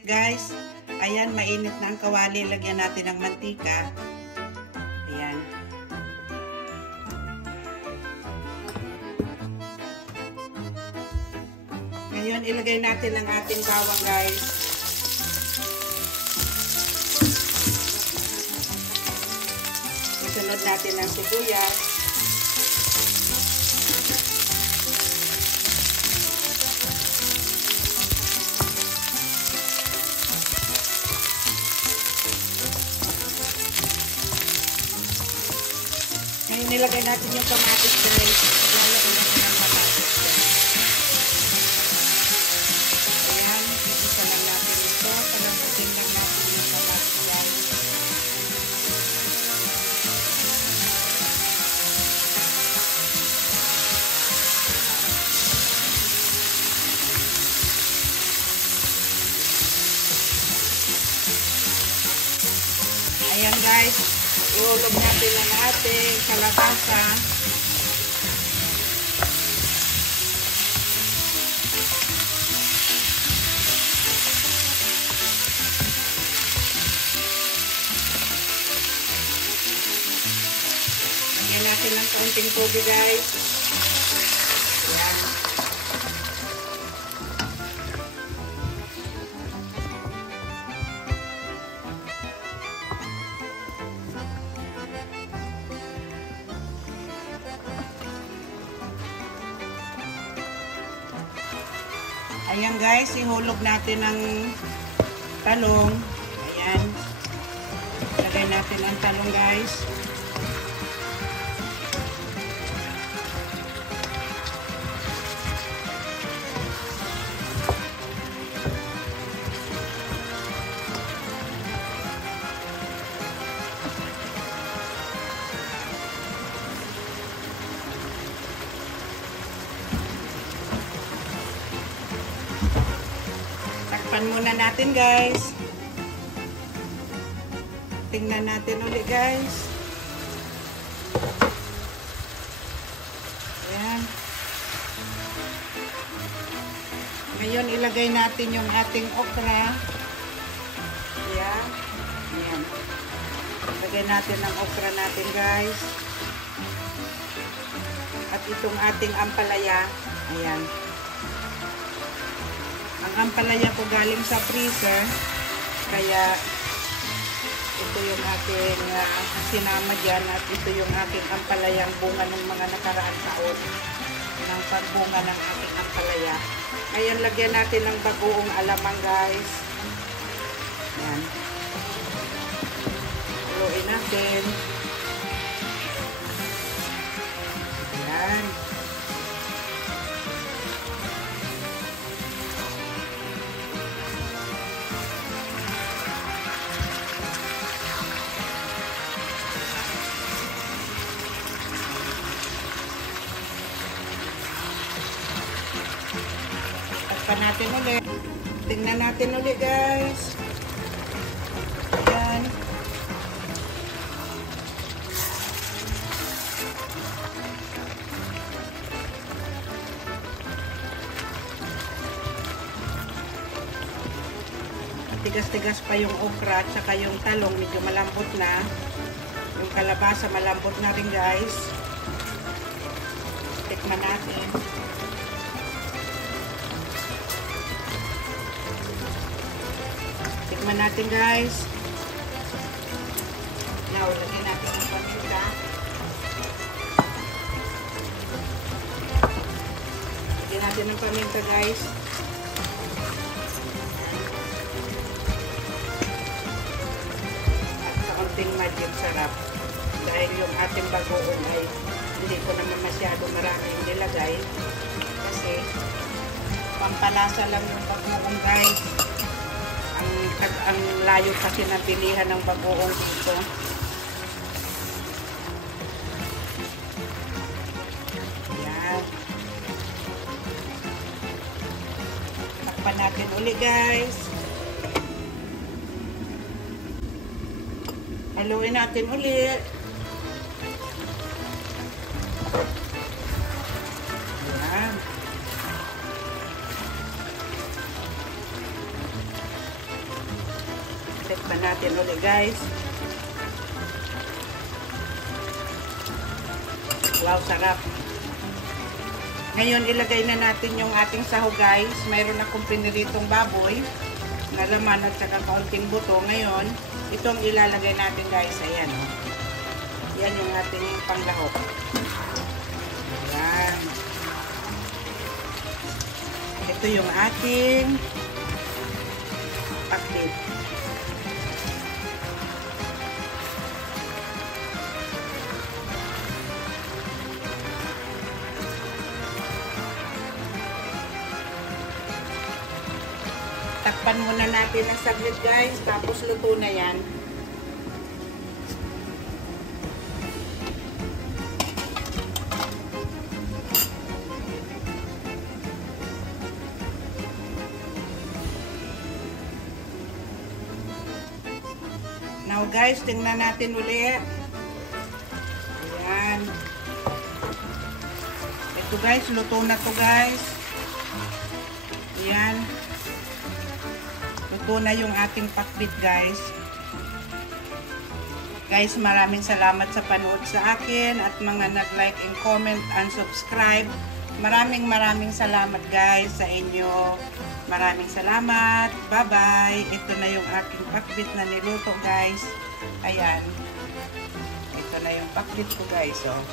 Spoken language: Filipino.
Guys, ayan, mainit na ang kawali. Lagyan natin ng mantika. Ayan. Ngayon, ilagay natin ang ating bawang, guys. Isunod natin ang sibuyas. Ngayon, nilagay natin yung kamatis, guys. Lalagyan natin ng kamatis. Ayan, isa lang natin ito. Palamutin lang natin yung kamatis, guys. Ayan, guys. Ihulog natin ang ating kalabasa. Lagyan natin ng kaunting tubig, guys. Ayan. Ayan, guys, ihulog natin ang talong. Ayan. Lagay natin ang talong, guys. Takpan muna natin, guys. Tingnan natin ulit, guys. Ayan. Ngayon, ilagay natin yung ating okra. Ayan. Ayan. Ilagay natin ang okra natin, guys. At itong ating ampalaya. Ayan. Ang ampalaya ko galing sa freezer, kaya ito yung aking sinama dyan at ito yung aking ampalayang bunga ng mga nakaraang taon ng pagbunga ng aking ampalaya. Ngayon, lagyan natin ng bagoong alamang, guys. Yan. Haluin natin. Yan. Natin ulit. Tingnan natin ulit, guys. Ayan. Tigas-tigas pa yung okra at saka yung talong medyo malambot na. Yung kalabasa malambot na rin, guys. Tikman natin. Tikman natin, guys. Now, lagyan natin ang paminta. Lagyan natin ang paminta, guys. At sa konting magic sarap. Dahil yung ating bagoong ay hindi ko naman masyado maraming nilagay. Kasi pampalasa lang yung bagoong, guys. Ang layo kasi ng pilihan ng bagoong dito. Ayan. Takpan natin ulit, guys. Haluin natin ulit. Ayan. Tikman natin ulit guys. Wow, sarap. Ngayon, ilagay na natin yung ating sahog guys. Mayroon akong piniritong baboy na laman at saka kaunting buto. Ngayon, itong ilalagay natin guys. Ayan. Yan yung ating panglahok. Ayan. Ito yung ating paklit. Takpan muna natin ng saglit guys, tapos luto na yan. Now guys, tingnan natin ulit. Ayan. Ito guys, luto na to guys. Ayan. Luto na yung ating pakbit guys. Guys, maraming salamat sa panood sa akin at mga nag-like and comment and subscribe. Maraming salamat guys sa inyo. Maraming salamat. Bye-bye. Ito na yung aking pakbit na niluto guys. Ayan. Ito na yung pakbit ko guys. Oh.